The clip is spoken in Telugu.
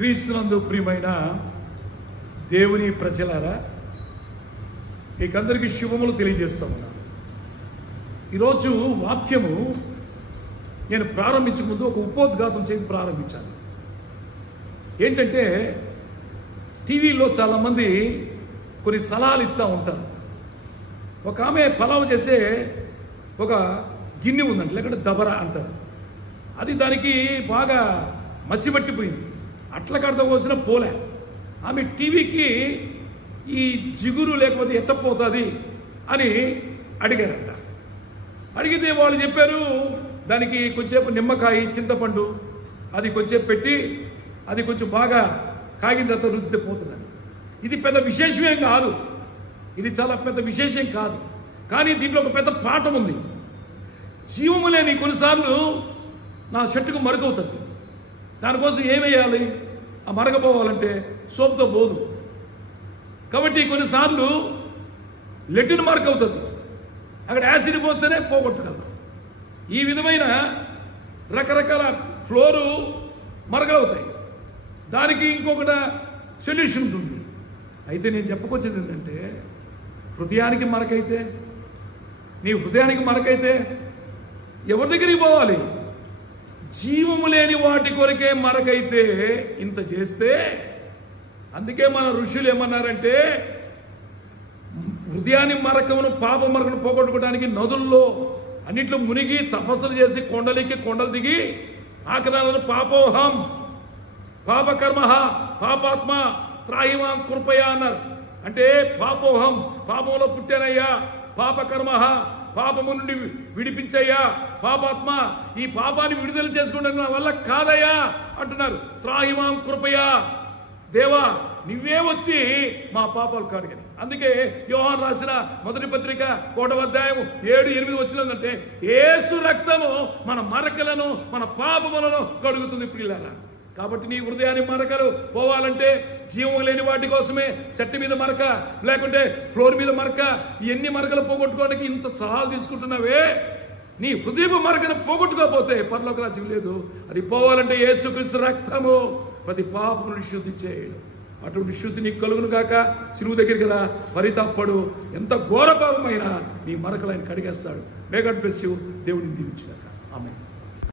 క్రీస్తునందు ప్రియమైన దేవుని ప్రజలారా, మీకందరికీ శుభములు తెలియజేస్తా ఉన్నాను. ఈరోజు వాక్యము నేను ప్రారంభించే ముందు ఒక ఉపోద్ఘాతం చేసి ప్రారంభించాను. ఏంటంటే, టీవీలో చాలామంది కొన్ని సలహాలు ఇస్తూ ఉంటారు. ఒక ఆమె పలావ్ చేసే ఒక గిన్నె ఉందండి, లేకుంటే దబరా అంటారు. అది దానికి బాగా మసిపట్టిపోయింది, అట్ల కడత కోసిన పోలే. ఆమె టీవీకి ఈ జిగురు లేకపోతే ఎట్టపోతుంది అని అడిగారంట. అడిగితే వాళ్ళు చెప్పారు, దానికి కొంచెంసేపు నిమ్మకాయ, చింతపండు అది కొంచెం పెట్టి అది కొంచెం బాగా కాగిన తర్వాత రుచితే పోతుందని. ఇది పెద్ద విశేషమేం కాదు, ఇది చాలా పెద్ద విశేషం కాదు. కానీ దీంట్లో ఒక పెద్ద పాఠం ఉంది. జీవము లేని కొన్నిసార్లు నా షర్టుకు మరుగవుతుంది. దానికోసం ఏం వేయాలి? ఆ మరగపోవాలంటే సోపుతో పోదు. కాబట్టి కొన్నిసార్లు లెటిన్ మార్క్ అవుతుంది, అక్కడ యాసిడ్ పోస్తేనే పోగొట్టగలరు. ఈ విధమైన రకరకాల ఫ్లోరు మరగలవుతాయి. దానికి ఇంకొకటి సొల్యూషన్ ఉంటుంది. అయితే నేను చెప్పుకొచ్చేది ఏంటంటే, హృదయానికి మరకైతే, నీ హృదయానికి మరకైతే ఎవరి దగ్గరికి పోవాలి? జీవము లేని వాటి కొరకే మరకైతే ఇంత చేస్తే, అందుకే మన ఋషులు ఏమన్నారంటే, హృదయాన్ని మరకమును, పాప మరకను పోగొట్టుకోవడానికి నదుల్లో అన్నిట్లో మునిగి తపస్సులు చేసి కొండలెక్కి కొండలు దిగి ఆకరాలను పాపోహం పాపకర్మ పాపాత్మ త్రాహిమా కృపయ అన్నారు. అంటే పాపోహం, పాపంలో పుట్టానయ్యా, పాపకర్మ పాపము నుండి విడిపించయ్యా, పాపాత్మ ఈ పాపాన్ని విడుదల చేసుకుంటే నా వల్ల కాదయ్యా అంటున్నారు. త్రాహిమాం కృపయా, దేవా నువ్వే వచ్చి మా పాపాలు కాడుగని. అందుకే యోహాను రాసిన మొదటి పత్రిక 1వ అధ్యాయము 7-8 వచ్చిందంటే, యేసు రక్తము మన మరకలను, మన పాపములను కడుగుతుంది ప్రియులారా. కాబట్టి నీ హృదయాన్ని మరకలు పోవాలంటే, జీవం లేని వాటి కోసమే సెట్ మీద మరక, లేకుంటే ఫ్లోర్ మీద మరక, ఎన్ని మరకలు పోగొట్టుకోవడానికి ఇంత సలహాలు తీసుకుంటున్నావే. నీ హృదయపు మరకను పోగొట్టుకోకపోతే పరలోక రాజ్యం లేదు. అది పోవాలంటే యేసుక్రీస్తు రక్తము ప్రతి పాపమును శుద్ధి చేయడు. అటువంటి శుద్ధి నీకు కలుగును గాక. సిలువు దగ్గరికి రా, పరితాపడు. ఎంత ఘోర పాపమైనా నీ మరకలు ఆయన కడిగేస్తాడు. May God bless you. దేవుడిని దీవించుగాక. ఆమేన్.